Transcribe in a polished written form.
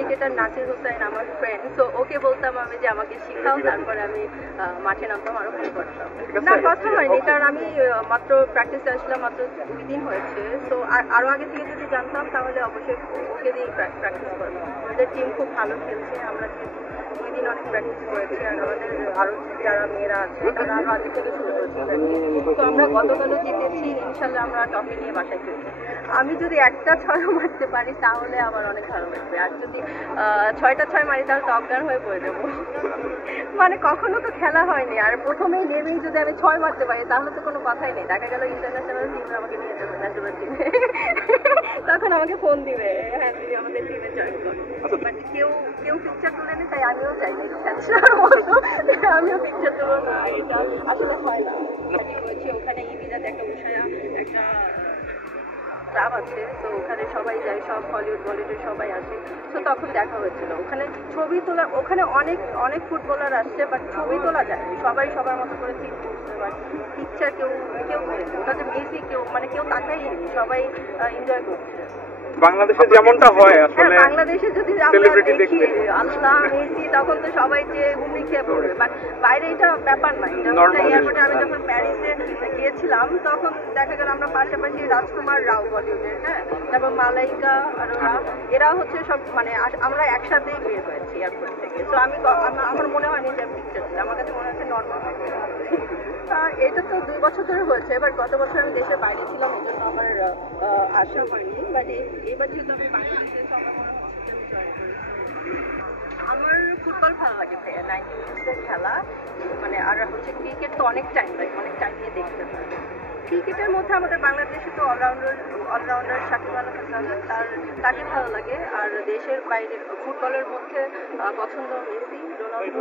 Cricketer Nasir Hossain আমার friend, তো ওকে বলতাম আমি যে আমাকে শিখাও, তারপরে আমি মাঠে নামতাম আরো ভালো করতাম। না, কথা হয়নি, কারণ আমি মাত্র প্র্যাকটিসে আসলাম, মাত্র 2 দিন হয়েছে। তো আরো আগে থেকে যদি জানতাম তাহলে অবশ্যই ওকে দিয়ে প্র্যাকটিস করতাম। আমাদের টিম খুব ভালো খেলছে, আমরা 2 দিন অনেক প্র্যাকটিস করেছি, আর আমাদের আরো যারা মেয়েরা আছে তারা আরো আগে থেকে শুরু করেছে practice। তো আমরা গতকালও জিতেছি, ইনশাল্লাহ আমরা ট্রফি নিয়ে বাসায় ফিরছি। আমি যদি একটা 6ও মারতে পারি তাহলে আমার অনেক ভালো লাগবে, আর যদি 6টা 6 মারি তাহলে তো অজ্ঞান হয়ে পড়ে যাবো। মানে কখনো তো খেলা হয়নি, আর প্রথমেই নেমেই যদি আমি 6 মারতে পারি তাহলে তো কোনো কথাই নেই। দেখা গেল ইন্টারন্যাশনাল টিমে আমাকে নিয়ে যাবে, ন্যাশনাল টিমে, তখন আমাকে ফোন দিবে, হ্যাঁ তুমি আমাদের টিমে জয়েন করো। বাট কেউ কেউ পিকচার তুলে নেয়, তাই আমিও চাইনি খেলার মতো আমিও পিকচার তুলবো না, এটা আসলে হয় না। হয়েছে ওখানে ইবিরাতে একটা উষায়া একটা ক্লাব আছে, তো ওখানে সবাই যায়, সব হলিউড বলিউডের সবাই আসে। তো তখন দেখা হয়েছিল ওখানে ছবি তোলা, ওখানে অনেক অনেক ফুটবলার আসছে, বাট ছবি তোলা যায়, সবাই সবার মতো করে ঠিক করছে, বাট পিকচার কেউ কেউ করেছে ওটাতে মেসি কেউ মানে কেউ তাকাই, সবাই এনজয় করছে। বাংলাদেশে যেমনটা হয় আসলে বাংলাদেশে যদি আমরা দেখি আল্লাহ মেসি, তখন তো সবাই যে হুমড়ি খেয়ে পড়বে, বাট বাইরে এটা ব্যাপার না। এটা হচ্ছে এয়ারপোর্টে আমি যখন প্যারিসে গিয়েছিলাম তখন দেখা গেল আমরা পাশাপাশি রাজকুমার রাও বলিউডের, হ্যাঁ, তারপর মালাইকা আরোরা, এরা হচ্ছে সব মানে আমরা একসাথেই বের হয়েছি এয়ারপোর্ট থেকে। তো আমার মনে হয়নি যে পিকচার ছিল, আমার কাছে মনে হচ্ছে নর্মাল। এটা তো 2 বছর ধরে হয়েছে, এবার গত বছর আমি দেশের বাইরে ছিলাম, এই জন্য আমার আসা হয়নি, বাট এবার যেহেতু আমি বাংলাদেশে, তো আমার মনে হচ্ছে যে আমি জয়েন করেছি। আমার ফুটবল ভালো লাগে ভাইয়া, 90 মিনিটসের খেলা, মানে আর হচ্ছে ক্রিকেট তো অনেক টাইম লাগে, অনেক টাইম নিয়ে দেখতে হয়। ক্রিকেটের মধ্যে আমাদের বাংলাদেশে তো অলরাউন্ডার শাকিব আল হাসান, তাকে ভালো লাগে, আর দেশের বাইরে ফুটবলের মধ্যে পছন্দ মেসি, রোনালদো।